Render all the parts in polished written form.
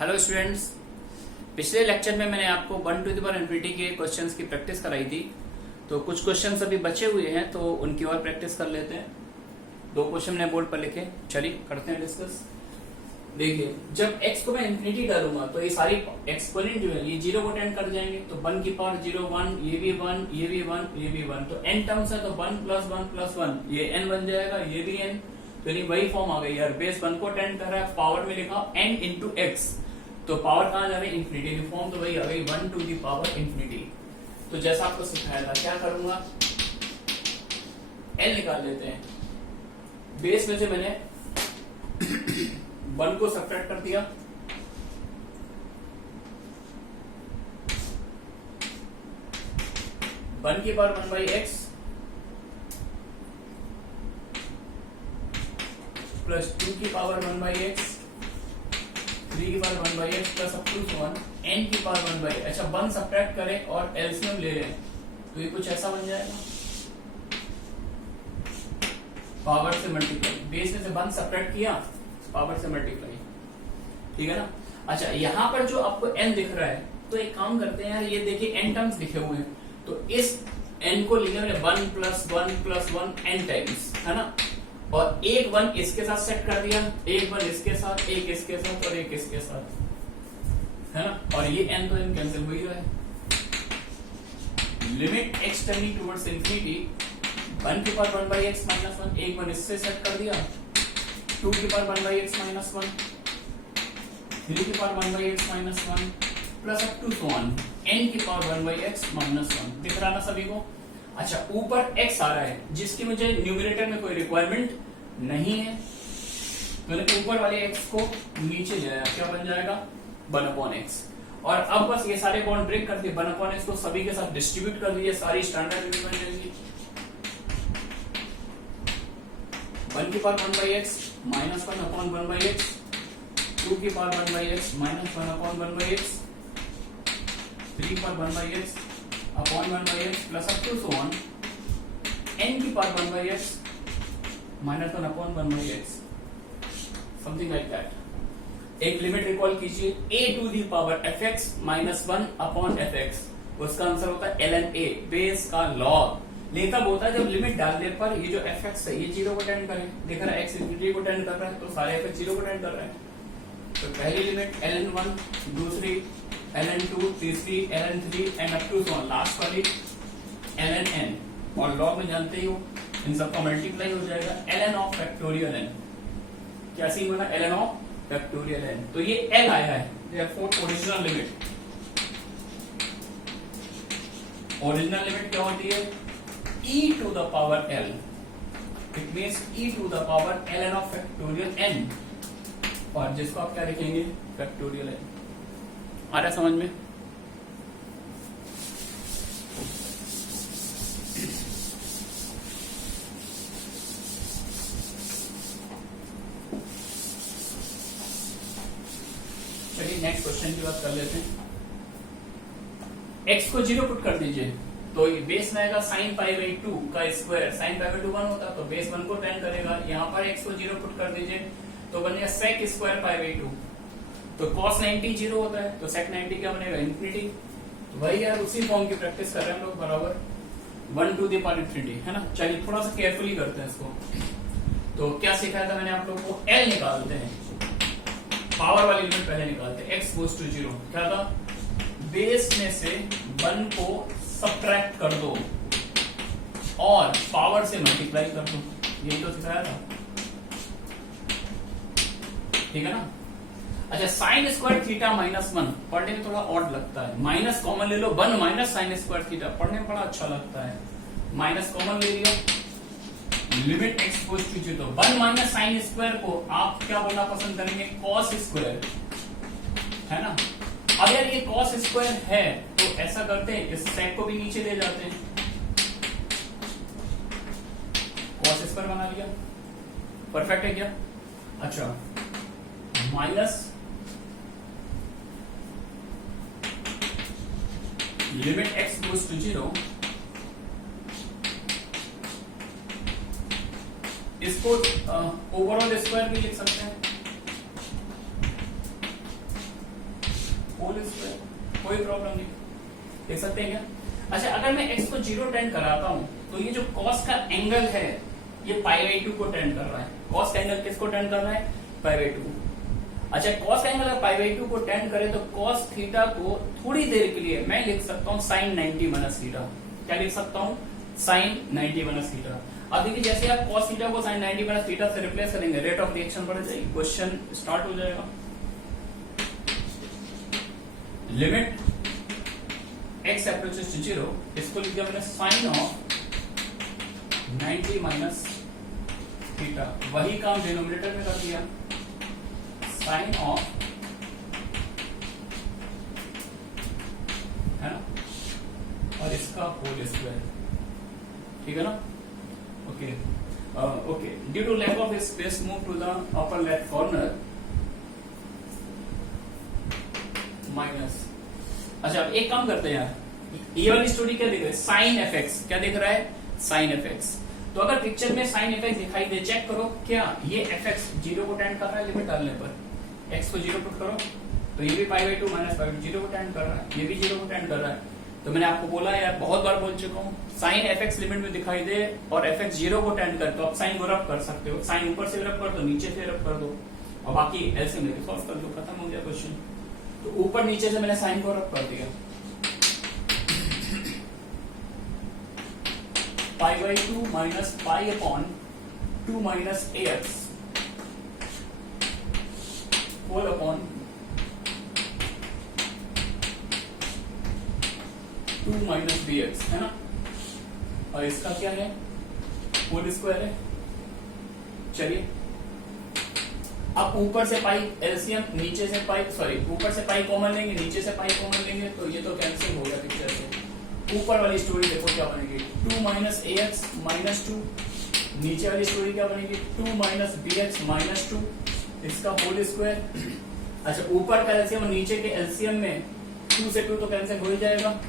Hello students, पिछले lecture में मैंने आपको 1 टू द पावर इन्फिनिटी के क्वेश्चंस की प्रैक्टिस कराई थी। तो कुछ क्वेश्चंस अभी बचे हुए हैं, तो उनकी और प्रैक्टिस कर लेते हैं। 2 क्वेश्चन मैंने बोर्ड पर लिखे, चलिए करते हैं डिस्कस। देखिए, जब x को मैं इन्फिनिटी डालूंगा तो ये सारी एक्सपोनेंट जो है ये 0 को टेंड कर जाएंगे। तो 1 की पावर 0 1, ये भी 1, ये भी 1, ये भी 1। तो n टर्म्स है तो 1 + 1 + 1 ये n बन जाएगा, ये भी n। तो यानी वही फॉर्म आ गई यार, बेस 1 को टेंड कर रहा है, पावर में लिखा n × x, तो पावर कहां जा रही है? इन्फिनिटी की फॉर्म। तो वही आ गई 1 टू द पावर इन्फिनिटी। तो जैसा आपको सिखाया था, क्या करूंगा, n निकाल लेते हैं। बेस में से मैंने 1 को सब्ट्रैक्ट कर दिया, वन की पावर 1/x प्लस 2 की पावर 1/x, 3 की power 1/x plus up to 1 n की पावर 1/x। अच्छा, 1 सब्ट्रैक्ट करें और एलसीएम ले लें तो ये कुछ ऐसा बन जाएगा, पावर से मल्टीप्लाई। बेस में से 1 सब्ट्रैक्ट किया, पावर से मल्टीप्लाई, ठीक है ना। अच्छा, यहां पर जो आपको n दिख रहा है, तो एक काम करते हैं यार, ये देखिए n टर्म्स लिखे हुए हैं, तो इस n को लिखे मैंने 1 + 1 + 1 n टाइम्स, है ना। और एक 1 इसके साथ सेट कर दिया, एक 1 इसके साथ, एक इसके साथ और एक इसके साथ, है ना। और ये n तो n कैंसिल हो ही रहा है। Limit x tending towards infinity, 1 की पावर 1/x - 1, एक 1 इससे सेट कर दिया, 2 की पावर 1/x - 1, 3 की power 1/x - 1 plus up to 1 n की पावर 1/x - 1। दिख रहा ना सभी को? अच्छा, ऊपर x आ रहा है जिसकी मुझे न्यूमरेटर में कोई रिक्वायरमेंट नहीं है, मैंने ऊपर वाले x को नीचे जाया, क्या बन जाएगा? 1/x। और अब बस ये सारे बॉन्ड ब्रेक कर दिए, 1/x को सभी के साथ डिस्ट्रीब्यूट कर दिए, सारी स्टैंडर्ड लिमिट बन जाएगी। 1 की पावर 1/x - 1/1/x, 2 की पावर 1/x - 1/1/x, 3 की power 1/x upon 1/x plus up to 1 n की power 1/x - 1/1/x, something like that. एक लिमिट रिकॉल कीजिए, a to the power fx - 1/fx, उसका आंसर होता है ln a, बेस का log. लेकिन तब होता है जब लिमिट डालने पर ये जो fx है ये 0 को टेंड करे, देख रहा है x इन्फिनिटी को टेंड कर रहा है, तो सारे fx 0 को टेंड कर रहे हैं। तो पहली लिमिट ln1, दूसरी ln2, तीसरी ln3 and up to 1 last वाली ln n। और लॉग में जानते ही हो, इन सबका मल्टीप्लाई हो जाएगा ln ऑफ फैक्टोरियल n। क्या सीन बना? ln of factorial n। तो ये l आया है, therefore original limit, original limit क्या होती है? e to the power l, it means e to the power ln of factorial n, और जिसको आप क्या लिखेंगे? Factorial n। आ रहा समझ में? चलिए नेक्स्ट क्वेश्चन की बात कर लेते हैं। x को 0 पुट कर दीजिए, तो ये बेस में आएगा sin π/2 का स्क्वायर। sin π/2 1 होता, तो बेस 1 को टेंड करेगा। यहाँ पर x को 0 पुट कर दीजिए तो बनेगा sec स्क्वायर π/2। तो cos 90 0 होता है, तो sec 90 क्या बनेगा? इन्फिनिटी। तो वही यार, उसी फॉर्म की प्रैक्टिस कर रहे हैं हम लोग, बराबर 1 टू द पावर इन्फिनिटी, है ना। चलिए थोड़ा सा केयरफुली करते हैं इसको। तो क्या सिखाया था मैंने आप लोगों को? l निकालते हैं, पावर वाली लिमिट पहले निकालते हैं। x गोज टू 0, क्या था? बेस में से 1 को सब्ट्रैक्ट कर दो और पावर से मल्टीप्लाई कर दो, यही तो सिखाया था, ठीक है ना। अच्छा, साइन स्क्वायर थीटा -1 पढ़ने में थोड़ा ऑड लगता है, माइनस कॉमन ले लो, 1 माइनस साइन स्क्वायर थीटा पढ़ने में बड़ा अच्छा लगता है। माइनस कॉमन ले लिया, limit x goes to 0, 1 minus sine square को आप क्या बोलना पसंद करेंगे? कॉस स्क्वायर, है ना। अगर ये कॉस स्क्वायर है तो ऐसा करते हैं, इस सेक को भी नीचे ले जाते हैं, कॉस स्क्वायर बना लिया, परफेक्ट है क्या? अच्छा, minus limit x goes to 0, इसको ओवरऑल स्क्वायर भी लिख सकते हैं, होल स्क्वायर, कोई प्रॉब्लम नहीं, देख सकते हैं क्या? अच्छा, अगर मैं x को 0 टेंड कराता हूं तो ये जो cos का एंगल है ये पाई बाई 2 को टेंड कर रहा है। cos का एंगल किसको टेंड कर रहा है? पाई बाई 2। अच्छा, cos का एंगल अगर पाई बाई 2 को टेंड करे तो cos थीटा को थोड़ी देर के लिए मैं लिख सकता हूँ sin 90 माइनस थीटा। क्या लिख सकता हूँ? sin 90 minus theta. अब देखिए, जैसे आप cos थीटा को sin 90 माइनस थीटा से रिप्लेस करेंगे, रेट ऑफ रिएक्शन बढ़ जाएगी, क्वेश्चन स्टार्ट हो जाएगा। लिमिट x अप्रोचेस टू 0, इसको लिख दिया मैंने sin ऑफ 90 माइनस थीटा। वही काम डिनोमिनेटर में कर दिया, sin ऑफ, है ना, और इसका होल स्क्वायर, ठीक है ना? Okay okay, due to lack of space move to the upper left corner minus. अच्छा, अब एक काम करते हैं यार, ये वाली स्टोरी क्या दिख रहा है? Sine F X. क्या दिख रहा है? Sine F X. तो अगर पिक्चर में साइन एफ एक्स दिखाई दे, चेक करो क्या ये एफ एक्स 0 को टेंड कर रहा है? लिमिट डालने पर x को 0 पुट करो तो ये भी पाई बाई 2 माइनस पाई 0 को टेंड कर रहा है, ये भी 0 को टेंड कर रहा है। तो मैंने आपको बोला यार, बहुत बार बोल चुका हूँ, साइन एफ एक्स लिमिट में दिखाई दे और एफ एक्स 0 को टेंड कर तो आप साइन को रब कर सकते हो। साइन ऊपर से रब कर दो, नीचे से रब कर दो, और बाकी एलसीएम लेके सॉल्व कर दो, खत्म हो गया क्वेश्चन। तो ऊपर नीचे से मैंने साइन को रब कर दिया। Pi by 2 minus pi upon 2 minus a x whole upon 2 minus b x, है ना, और इसका क्या है? होल स्क्वायर है। चलिए, अब ऊपर से पाई एलसीएम, नीचे से पाई, सॉरी ऊपर से पाई कॉमन लेंगे, नीचे से पाई कॉमन लेंगे, तो ये तो कैंसिल हो गया पिक्चर से। ऊपर वाली स्टोरी देखो क्या बनेगी, 2 माइनस ए एक्स माइनस 2। नीचे वाली स्टोरी क्या बनेगी? 2 माइनस बी एक्स माइनस 2, इसका होल स्क्वायर। अच्छा, ऊपर का एलसीएम और नीचे के एलसीएम में 2 से 2 तो कैंसिल हो ही जाएगा।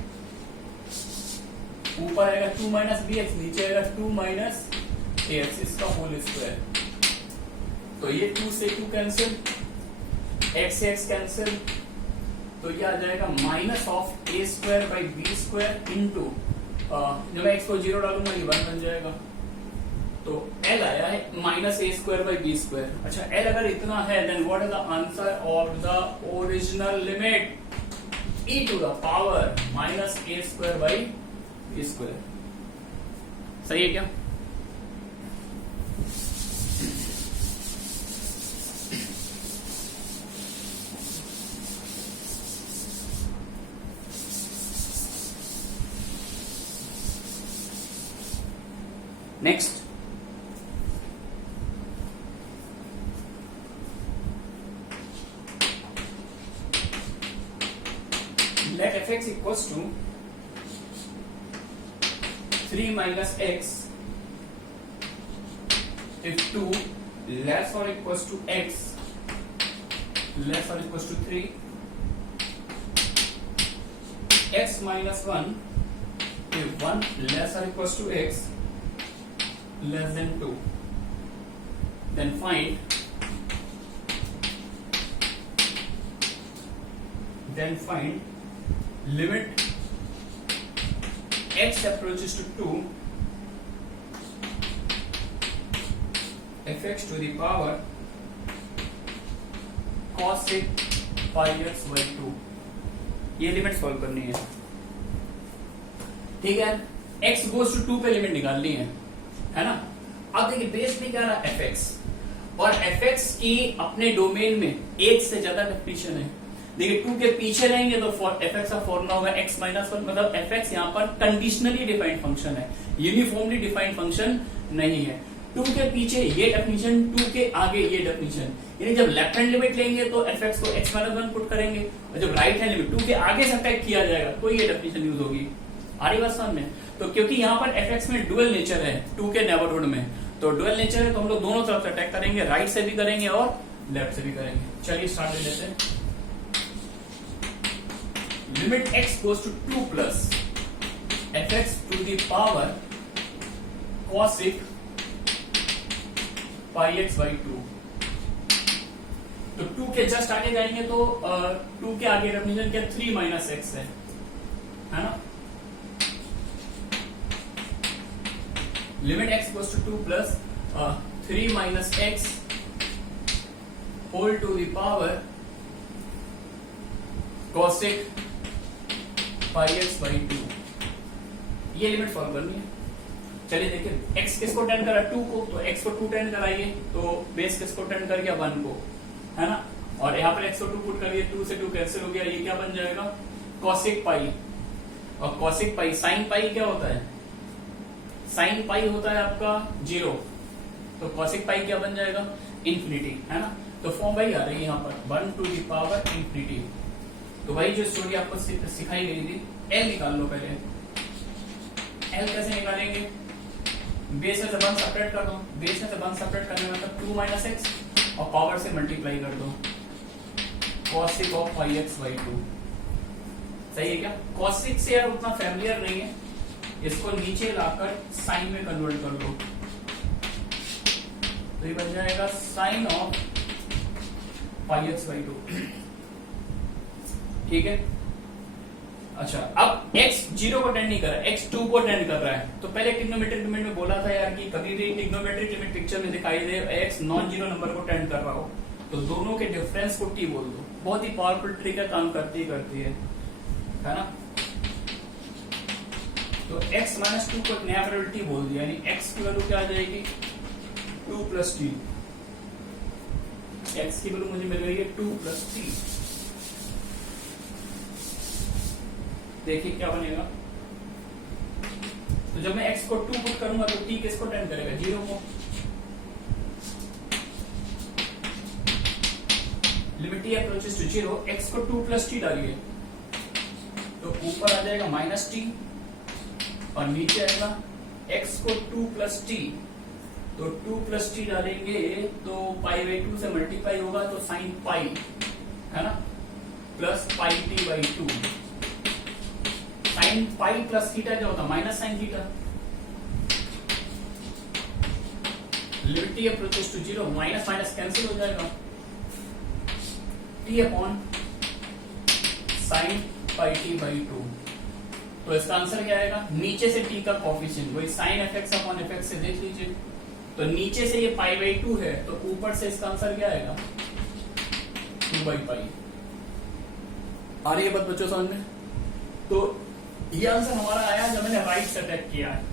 ऊपर आएगा 2 माइनस बी एक्स, नीचे आएगा 2 माइनस ए एक्स, इसका होल स्क्वायर। तो ये 2 से 2 कैंसिल, x से x कैंसिल, तो ये आ जाएगा minus of a square by b square into, जब मैं x को 0 डालूंगा ये 1 बन जाएगा। तो L आया है minus a square by b square. अच्छा, L अगर इतना है, then what is the answer of the original limit? e to the power minus a square by b square. सही है क्या? Next, let fx equals to 3 minus x if 2 less or equals to x less or equals to 3, x minus 1 if 1 less or equals to x less than 2, then find limit x approaches to 2 fx to the power cos pi x by 2। ये limit solve करनी है, ठीक है? x goes to 2 पे limit निकालनी है ना? अब देखिए, बेस में क्या रहा? fx, और fx की अपने डोमेन में एक से ज्यादा डेफिनेशन है। देखिए, 2 के पीछे रहेंगे तो fx का फॉर्मूला होगा x माइनस 1, मतलब fx यहाँ पर कंडीशनली डिफाइंड फंक्शन है, यूनिफॉर्मली डिफाइंड फंक्शन नहीं है। 2 के पीछे ये डेफिनेशन, 2 के आगे ये डेफिनेशन, यानी जब लेफ्ट हैंड लिमिट लेंगे तो fx को x माइनस 1 पुट करेंगे, और जब राइट हैंड लिमिट 2 के आगे से अटैक किया जाएगा तो ये डेफिनेशन यूज होगी। आ रही बात समझ में? तो क्योंकि यहाँ पर fx में डुअल नेचर है 2 के नेबरहुड में, तो डुअल नेचर है तो हम लोग दोनों तरफ से अटैक करेंगे, राइट से भी करेंगे और लेफ्ट से भी करेंगे। चलिए स्टार्ट ले लेते हैं। Limit x goes to 2 plus fx to the power cos pi x by 2। तो 2 के जस्ट आगे जाएंगे तो 2 के आगे रेफिनेशन क्या 3 माइनस एक्स है ना। Limit x goes to 2 plus 3 minus x whole to the power cosec pi x by 2। ये लिमिट फॉलो करनी है। चलिए देखिए x किसको टेंड करा 2 को, तो x को 2 टेंड कराइए तो बेस किसको टेंड कर गया 1 को, है ना। और यहाँ पर x को 2 पुट करिए, 2 से 2 कैंसिल हो गया, ये क्या बन जाएगा cosec पाई। और cosec पाई sin पाई क्या होता है, sin पाई होता है आपका 0, तो cosec पाई क्या बन जाएगा इंफिनिटी, है ना। तो फॉर्म भाई आ रही है यहाँ पर 1 to the power इंफिनिटी। तो भाई जो स्टोरी आपको सिखाई गई थी, L निकाल लो पहले। L कैसे निकालेंगे, बेस में से 1 सेपरेट कर दो, बेस में से 1 सेपरेट करने में मतलब 2 माइनस एक्स और पावर से मल्टीप्लाई कर दो cosec of pi x by 2। सही है क्या। cosec से यार उतना फैमिलियर नहीं है, इसको नीचे लाकर साइन में कन्वर्ट कर दो, तो ये बन जाएगा sine of pi x by 2। ठीक है। अच्छा अब x 0 को टेंड नहीं कर रहा है, x 2 को टेंड कर रहा है। तो पहले ट्रिग्नोमेट्रिक लिमिट में बोला था यार कि कभी भी ट्रिग्नोमेट्रिक लिमिट पिक्चर में दिखाई दे x नॉन जीरो नंबर को टेंड कर रहा हो तो दोनों के डिफरेंस को t बोल दो। बहुत ही पावरफुल ट्रिक है, काम करती है ना। तो x माइनस 2 को नया वैल्यू t बोल दिया, यानी x की वैल्यू क्या आ जाएगी 2 प्लस टी। x की वैल्यू मुझे मिल गई है 2 प्लस टी। देखिए क्या बनेगा, तो जब मैं x को 2 पुट करूंगा तो t किसको टेंड करेगा 0 को। Limit t approaches to 0, x को 2 प्लस टी डालिए तो ऊपर आ जाएगा माइनस टी और नीचे आएगा x को 2 प्लस टी, तो 2 प्लस टी डालेंगे तो पाई बाई 2 से मल्टीप्लाई होगा तो साइन पाई, है ना, plus pi t by 2। Sine pi plus theta क्या होता है minus sine theta. Limit t approaches to 0, minus minus cancel हो जाएगा, t upon sine pi t by 2। तो इसका आंसर क्या आएगा, नीचे से t का कोफिशिएंट वही sine F x upon f x से देख लीजिए, तो नीचे से ये पाई बाई 2 है तो ऊपर से इसका आंसर क्या आएगा 2 बाई पाई। आ रही है बात बच्चों समझ में। तो ये आंसर हमारा आया जब मैंने राइट से अटैक किया है।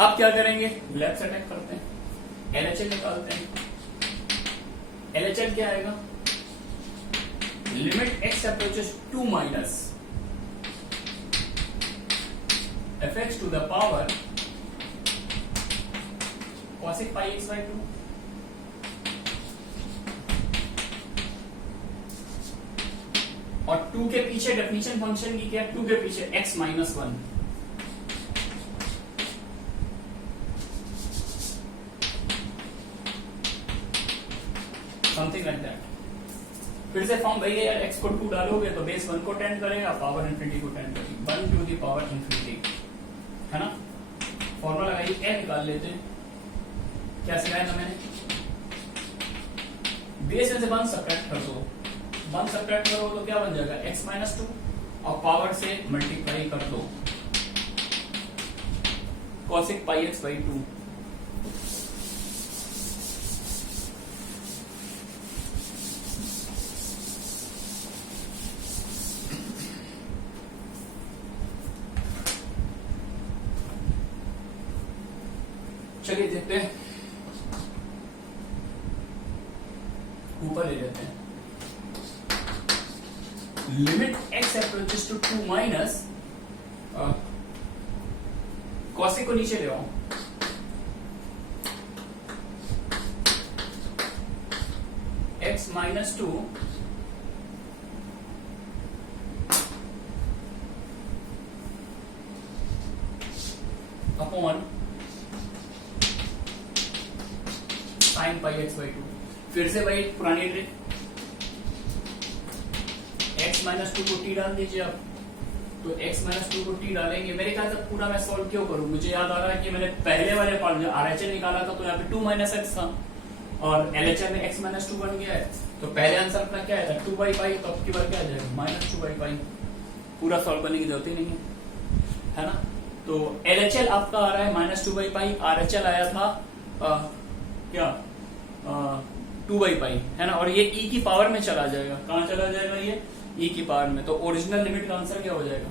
अब क्या करेंगे, लेफ्ट से अटैक करते हैं, LHL निकालते हैं। LHL क्या आएगा, limit x approaches 2 minus fx to the power cosec pi x by 2। और 2 के पीछे डेफिनेशन फंक्शन की क्या, 2 के पीछे x minus 1। Something like that. फिर से फॉर्म वही है यार, x को 2 डालोगे तो बेस 1 को टेंड करेगा, पावर इंफिनिटी को टेंड करेगी, 1 टू द पावर इंफिनिटी, है ना। फॉर्मूला लगाइए, क्या निकाल लेते हैं, क्या सिखाया था मैंने, बेस में से 1 सब्ट्रैक्ट कर दो, 1 सब्ट्रैक्ट करो तो क्या बन जाएगा x माइनस 2 और पावर से मल्टीप्लाई कर दो cosec पाई x बाई 2। चलिए देखते हैं, ऊपर ले लेते हैं। Limit x approaches to 2 minus cosec को नीचे ले आओ, x minus 2 upon sine pi x by 2। फिर से वही पुरानी ट्रिक, x माइनस 2 को t डाल दीजिए आप, तो x माइनस 2 को t डालेंगे। मेरे ख्याल से पूरा मैं सॉल्व क्यों करूं, मुझे याद आ रहा है कि मैंने पहले वाले पार्ट में RHL निकाला था तो यहाँ पे 2 माइनस एक्स था, और LHR में x माइनस 2 बन गया है, तो पहले आंसर अपना क्या है 2 बाई पाई, तो अब की बार क्या आ जाएगा माइनस 2 बाई पाई। पूरा सॉल्व करने की जरूरत ही नहीं है ना। तो LHL आपका आ रहा है माइनस 2 बाई पाई, RHL आया था क्या 2 बाई पाई है ना, और ये e की पावर में चला जाएगा, कहां चला जाएगा ये e की पावर में, तो ओरिजिनल लिमिट का आंसर क्या हो जाएगा,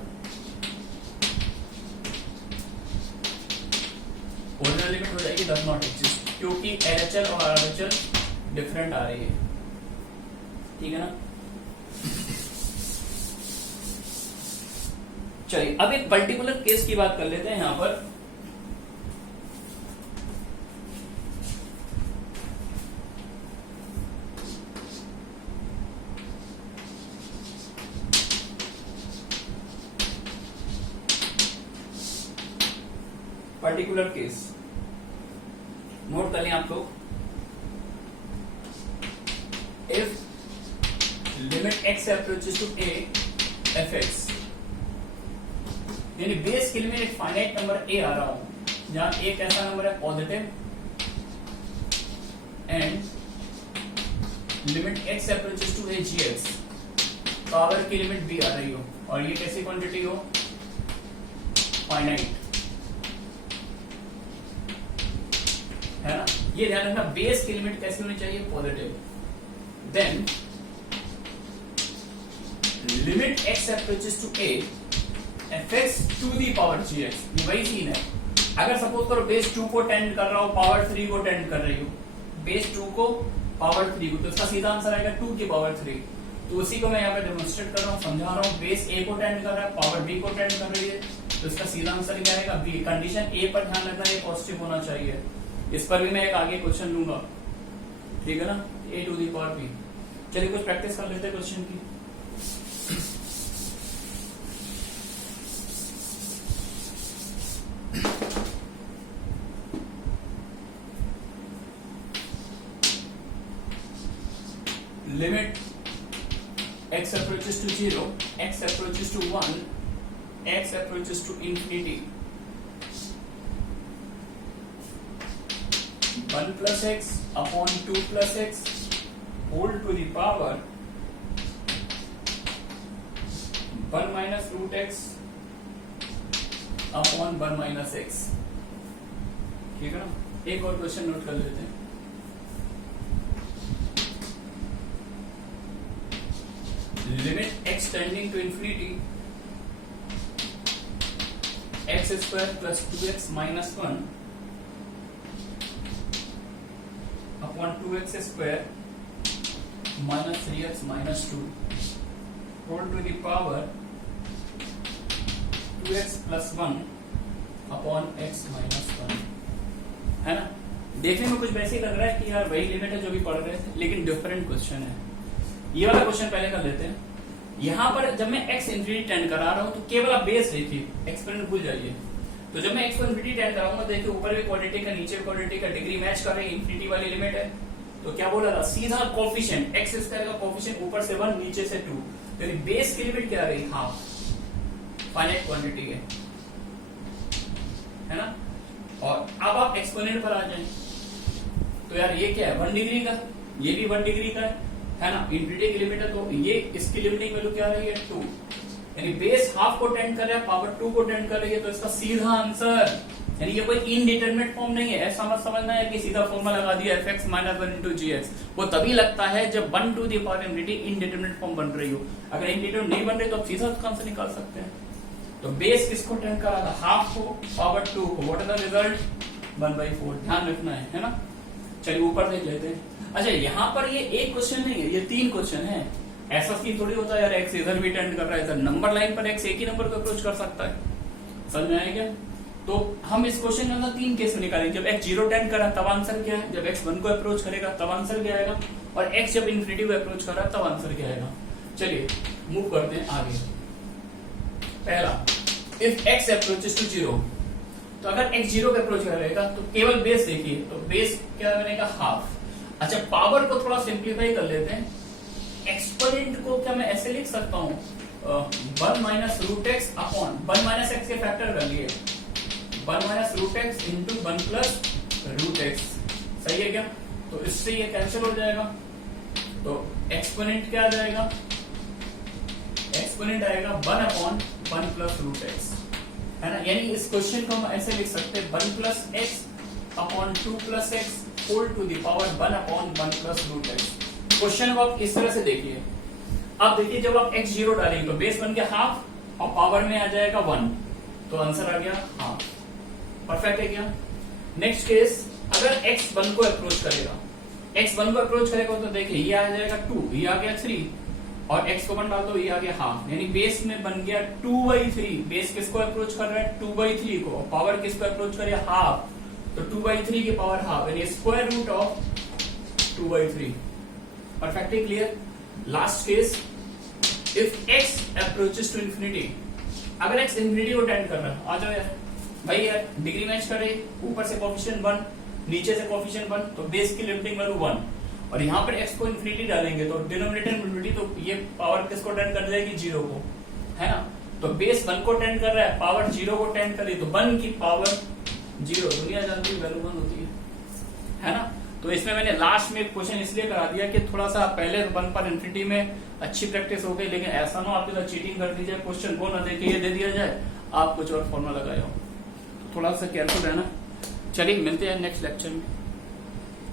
ओरिजिनल लिमिट हो जाएगी डज नॉट एग्जिस्ट, क्योंकि LHL और RHL डिफरेंट आ रही है, ठीक है ना। चलिए अब एक पर्टिकुलर केस की बात कर लेते हैं यहां पर। पर्टिकुलर केस नोट कर लें आप लोग। If limit x approaches to a f(x), यानी बेस के लिए मैं एक फाइनाइट नंबर a आ रहा हूं, जहां a कैसा नंबर है positive, and limit x approaches to a gx, power की लिमिट b आ रही हो, और ये कैसी क्वांटिटी हो फाइनाइट, है ना। ये ध्यान रखना बेस की लिमिट कैसी होनी चाहिए positive, then limit x approaches to a fx to the power gx, ये वही सीन है। अगर सपोज करो बेस 2 को टेंड कर रहा हो, पावर 3 को टेंड कर रही हो, बेस 2 को पावर 3 को, तो इसका सीधा आंसर आएगा 2 की पावर 3। तो उसी को मैं यहाँ पे डेमोन्स्ट्रेट कर रहा हूँ, समझा रहा हूँ। बेस a को टेंड कर रहा है, पावर b को टेंड कर रही है, तो इसका सीधा आंसर क्या आएगा b। कंडीशन a पर ध्यान रखना, ये पॉजिटिव होना चाहिए। इस पर भी मैं एक आगे क्वेश्चन लूंगा, ठीक है ना, a to the power b। चलिए कुछ प्रैक्टिस कर लेते हैं क्वेश्चन की। Limit x approaches to 0, x approaches to 1, x approaches to infinity, 1 plus x upon 2 plus x whole to the power 1 minus root x upon 1 minus x, ठीक है ना। एक और क्वेश्चन नोट कर लेते हैं। Limit x tending to infinity x square plus 2x minus 1 upon 2x square minus 3x minus 2 whole to the power 2x plus 1 upon x minus 1, है ना। देखने में कुछ वैसे ही लग रहा है कि यार वही लिमिट है जो भी पढ़ रहे थे, लेकिन डिफरेंट क्वेश्चन है। ये वाला क्वेश्चन पहले कर लेते हैं। यहां पर जब मैं x इंफिनिटी टेंड करा रहा हूं तो केवल आप बेस देखिए, एक्सपेरिमेंट भूल जाइए। तो जब मैं x को इंफिनिटी टेंड कराऊंगा, देखिए ऊपर भी क्वाड्रेटिक का, नीचे भी क्वाड्रेटिक का, डिग्री मैच कर रही है, इंफिनिटी वाली लिमिट है। तो क्या बोला था, सीधा कोफिशिएंट x स्क्वायर का कोफिशिएंट ऊपर से 1 नीचे से 2, यानी बेस की लिमिट क्या आ गई हाफ, फाइनाइट क्वांटिटी है ना। और अब आप एक्सपोनेंट पर आ जाएं, तो यार ये क्या है 1 डिग्री का, ये भी 1 डिग्री का है ना, इंफिनिटी की लिमिट है, तो ये इसकी लिमिटिंग वैल्यू क्या आ रही है 2, यानी बेस हाफ को टेंड कर रहा है, पावर 2 को टेंड कर रही है, तो इसका सीधा आंसर, यानी ये कोई इनडिटरमिनेट फॉर्म नहीं है, ऐसा मत समझना है कि सीधा फॉर्मूला लगा दिया fx माइनस 1 इंटू gx। वो तभी लगता है जब 1 to the power infinity indeterminate form बन रही हो। अगर इनडिटरमिनेट नहीं बन रही तो आप सीधा उसका आंसर निकाल सकते हैं। तो बेस किसको टेंड कर रहा था, हाफ को, पावर 2 को, व्हाट इज द रिजल्ट 1/4, ध्यान रखना है ना। चलिए ऊपर देख लेते हैं। अच्छा यहाँ पर ये एक क्वेश्चन नहीं है, ये 3 क्वेश्चन है। ऐसा की थोड़ी होता है यार x इधर भी टेंड कर रहा है, इधर नंबर लाइन पर x एक ही नंबर को अप्रोच कर सकता है, समझ में आया क्या। तो हम इस क्वेश्चन के अंदर 3 केस में निकालेंगे। जब x 0 टेंड कर रहा है तब आंसर क्या है, जब x 1 को अप्रोच करेगा तब आंसर क्या आएगा, और x जब इंफिनिटी को अप्रोच कर रहा है तब आंसर क्या आएगा। चलिए मूव करते हैं आगे। पहला, इफ x अप्रोचेस टू 0, तो अगर x 0 के अप्रोच करेगा तो केवल बेस देखिए, तो बेस क्या बनेगा हाफ। अच्छा पावर को थोड़ा सिंप्लीफाई कर लेते हैं। एक्सपोनेंट को क्या मैं ऐसे लिख सकता हूँ 1 minus root x upon 1 minus x के फैक्टर कर लिए 1 minus root x into 1 plus root x, सही है क्या। तो इससे ये कैंसिल हो जाएगा। तो एक्सपोनेंट क्या आ जाएगा, एक्सपोनेंट आएगा 1/1 प्लस रूट एक्स, है ना। यानी इस क्वेश्चन को हम ऐसे लिख सकते हैं 1 plus x upon 2 plus x whole to the power 1/1 plus root x. Question को आप इस तरह से देखिए। अब देखिए जब आप x 0 डालेंगे तो बेस बन के हाफ और पावर में आ जाएगा 1, तो आंसर आ गया हाफ। परफेक्ट है क्या। नेक्स्ट केस, अगर x 1 को अप्रोच करेगा, x 1 को अप्रोच करेगा तो देखिए ये आ जाएगा 2, ये आ गया 3 और x को 1 डाल दो, ये आ गया हाफ। यानी बेस में बन गया 2/3। बेस किसको अप्रोच कर रहा है, 2/3 को, और पावर किसको अप्रोच कर रहा है, हाफ। तो 2/3 की पावर हाफ, यानी square root of 2/3। Perfectly clear. Last case, if x approaches to infinity, अगर x इंफिनिटी को टेंड कर रहा है, आ जाओ यार भाई यार, डिग्री मैच करे, ऊपर से कोफिशिएंट 1 नीचे से कोफिशिएंट 1, तो बेस की लिमिटिंग वैल्यू 1 और यहाँ पर x को इंफिनिटी डालेंगे तो डिनोमिनेटर में इंफिनिटी, तो ये पावर किसको टेंड कर जाएगी, 0 को, है ना। तो बेस 1 को टेंड कर रहा है, पावर 0 को टेंड कर रही है, तो 1 की पावर 0, दुनिया जानती है वैल्यू 1 होती है ना। तो इसमें मैंने लास्ट में क्वेश्चन इसलिए करा दिया कि थोड़ा सा पहले 1 पर इंफिनिटी में अच्छी प्रैक्टिस हो गई, लेकिन ऐसा ना आपके साथ चीटिंग कर दी जाए, क्वेश्चन को ना देके ये दे दिया जाए, आप कुछ और फॉर्मूला लगाए हो। थोड़ा सा केयरफुल रहना। चलिए मिलते हैं नेक्स्ट लेक्चर में।